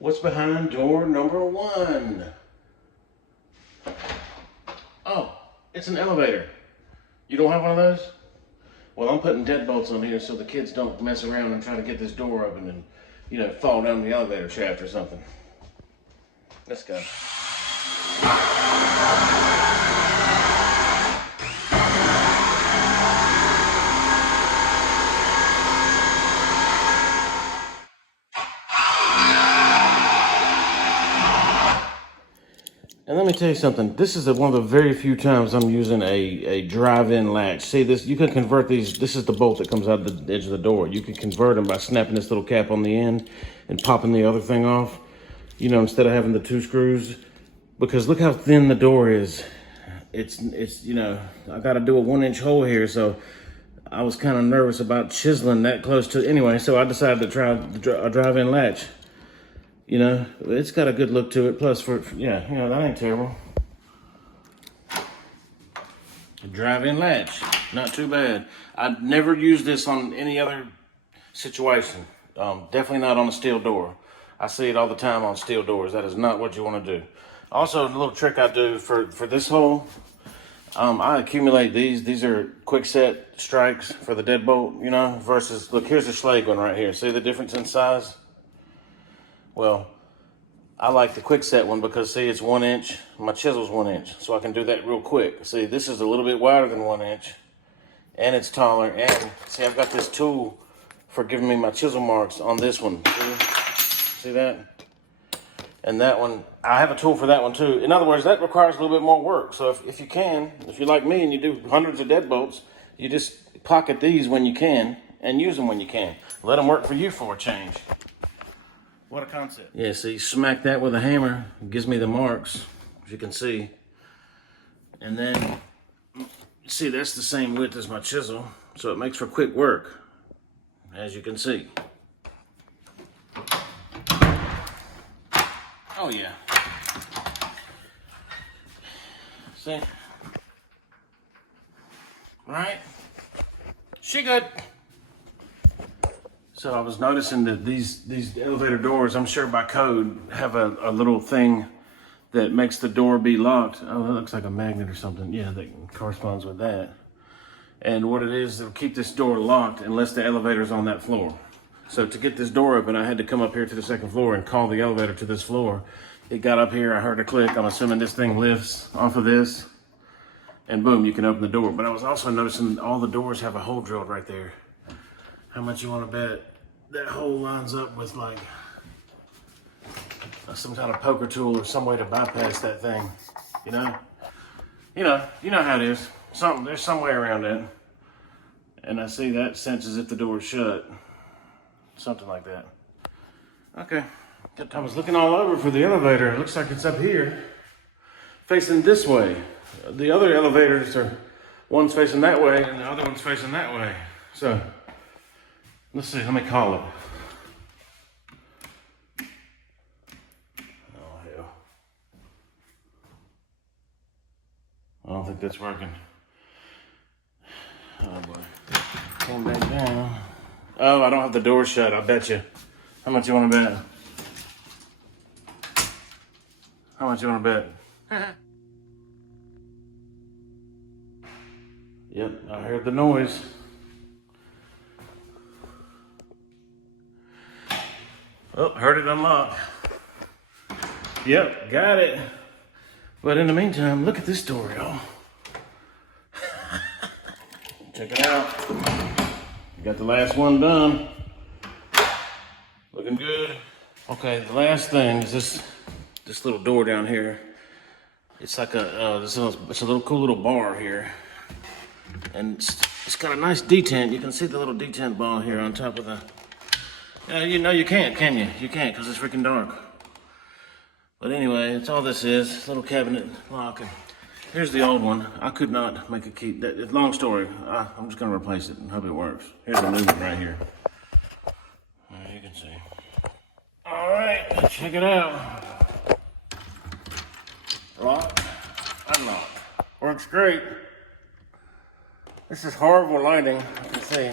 What's behind door number 1? Oh, it's an elevator. You don't have one of those? Well, I'm putting deadbolts on here so the kids don't mess around and try to get this door open and, you know, fall down the elevator shaft or something. Let's go. And let me tell you something. This is one of the very few times I'm using a drive-in latch. See this? You can convert these. This is the bolt that comes out the edge of the door. You can convert them by snapping this little cap on the end and popping the other thing off. You know, instead of having the 2 screws. Because look how thin the door is. It's you know, I got to do a 1-inch hole here, so I was kind of nervous about chiseling that close to. Anyway, so I decided to try a drive-in latch. You know, it's got a good look to it. Plus, yeah, you know, that ain't terrible. A drive-in latch, not too bad. I've never used this on any other situation. Definitely not on a steel door. I see it all the time on steel doors. That is not what you want to do. Also, a little trick I do for this hole, I accumulate these. These are quick set strikes for the deadbolt, you know, versus, look, here's a Schlage one right here. See the difference in size? Well, I like the quick set one because, see, it's 1 inch. My chisel's 1 inch, so I can do that real quick. See, this is a little bit wider than 1 inch, and it's taller. And see, I've got this tool for giving me my chisel marks on this one. See that? And that one, I have a tool for that one too. In other words, that requires a little bit more work. So if you're like me and you do hundreds of deadbolts, you just pocket these when you can and use them when you can. Let them work for you for a change. What a concept. Yeah, see, smack that with a hammer. It gives me the marks, as you can see. And then, see, that's the same width as my chisel, so it makes for quick work, as you can see. Oh, yeah. See? Right? She good. So I was noticing that these elevator doors, I'm sure by code, have a little thing that makes the door be locked. Oh, that looks like a magnet or something. Yeah, that corresponds with that. And what it is, it'll keep this door locked unless the elevator's on that floor. So to get this door open, I had to come up here to the 2nd floor and call the elevator to this floor. It got up here, I heard a click. I'm assuming this thing lifts off of this. And boom, you can open the door. But I was also noticing all the doors have a hole drilled right there. How much you want to bet that hole lines up with like some kind of poker tool or some way to bypass that thing? You know how it is. There's some way around it. And I see that senses if the door's shut. Something like that. Okay. I was looking all over for the elevator. It looks like it's up here, facing this way. The other elevators are, one's facing that way and the other one's facing that way. So, let's see, let me call it. Oh, hell. I don't think that's working. Oh, boy. Came back down. Oh, I don't have the door shut, I bet you. How much you want to bet? How much you want to bet? Yep, I heard the noise. Oh, heard it unlock. Yep, got it. But in the meantime, look at this door, y'all. Check it out. Got the last one done. Looking good. Okay, the last thing is this little door down here. It's like it's a little cool little bar here. And it's got a nice detent. You can see the little detent ball here on top of the... you know you can't, can you? You can't because it's freaking dark. But anyway, it's all this is. This little cabinet lock. And here's the old one. I could not make a key. Long story. I'm just going to replace it and hope it works. Here's a new one right here. You can see. All right, check it out. Lock, unlock. Works great. This is horrible lighting, you can see.